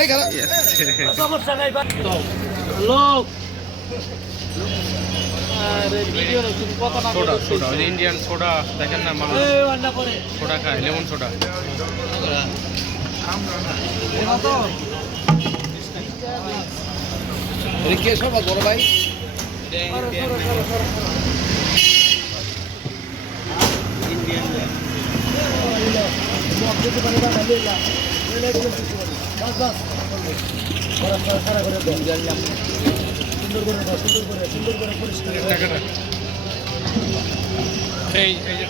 এই খারাপ সমস্যা নাই লোক সোডা সোডা ইন্ডিয়ান সোডা দেখেন না মানুষ সোডা খায় লেমন সোডা কে সব বড় ভাই এই যে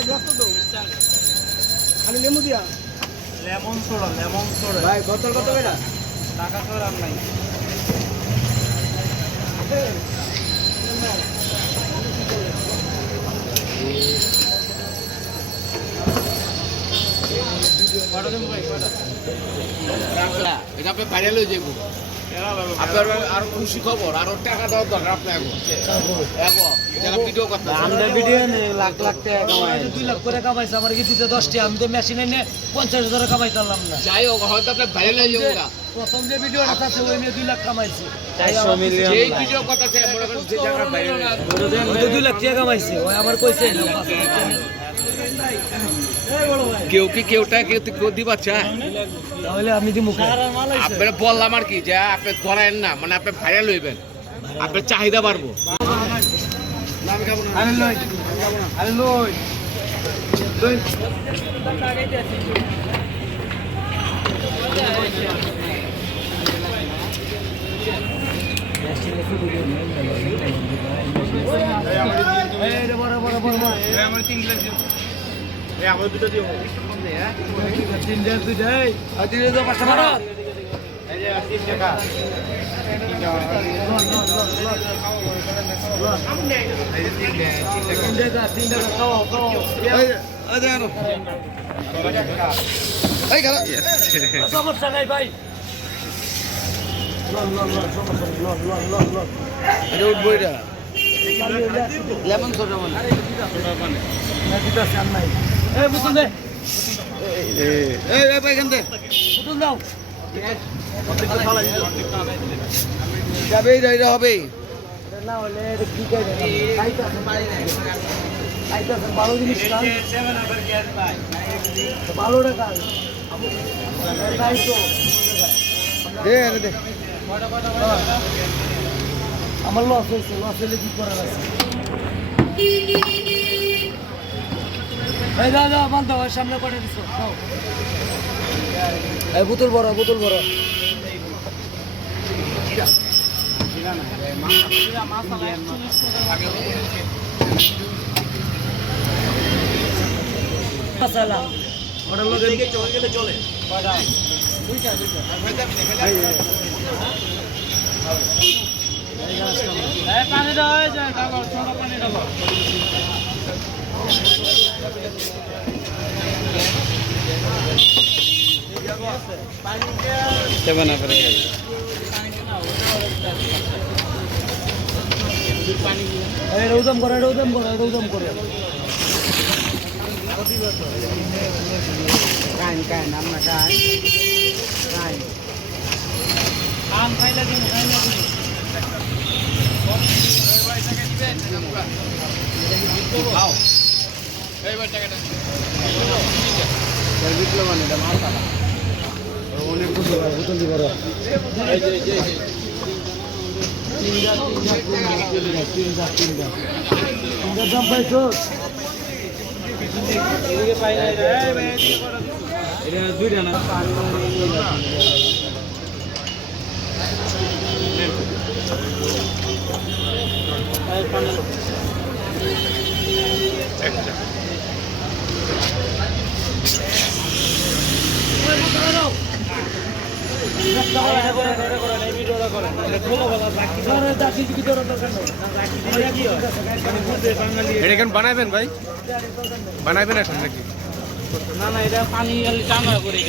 টাকা খালি লেবু দিয়া লেমন সোডা ভাই বোতল কত বেটা টাকা তো আর নাই এটা আপনি ভাইরাল হয়ে যাবো আপনার আর খুশি খবর আরো টাকা দেওয়ার দরকার আপনি ভিডিও করতে ভিডিও লাখ লাখ টাকা কামাই 2 লাখ করে কামাইছে আমার কি দিতে 10 টি আমি তো মেশিনে নিয়ে 50,000 কামাই পারলাম না যাই হোক হয়তো আপনি ভাইরাল হয়ে যাবো না প্রথম যে ভিডিওটা আছে ওই নিয়ে 2 লাখ কামাইছে 400 মিলিয়ন এই ভিডিও কথা আছে মনে করেন যে টাকা ভাইরাল ওই তো 2 লাখ টাকা কামাইছে ওই আমার কইছে কেউটা কেউ দিবা চায় তাহলে আমি দি মুখে আপনারা বললাম আর কি যে আপনি ধরেন না মানে আপনি ভাইরাল হইবেন আপনার চাহিদা বাড়বো সমস্যা নাই ভাই উঠবো এটা লেমন সোডা মানে বুঝুন দে এখান থেকে বুঝুন দাও যাবে এটা হবে না হলে কি করে ভালো জিনিস ভালো টাকা দে আমার লস হয়েছে লস হলে কি করার আছে এই দাদা বন্ধ সামনে করে দিছো এই বোতল বড় মশলা অর্ডার লগে চলে দুইটা পানি দাও যায় কাগজ ছোট পানি দাও সেভেন আপের রৌদম করে কান আমরা কান খাইলা দিন অনেক বোতল দিব দাম পাইছো দুইটা না ভিডিওটা করে এটা কেন বানাবেন ভাই? বানাবেন এখন নাকি? না না এটা পানি টানা করে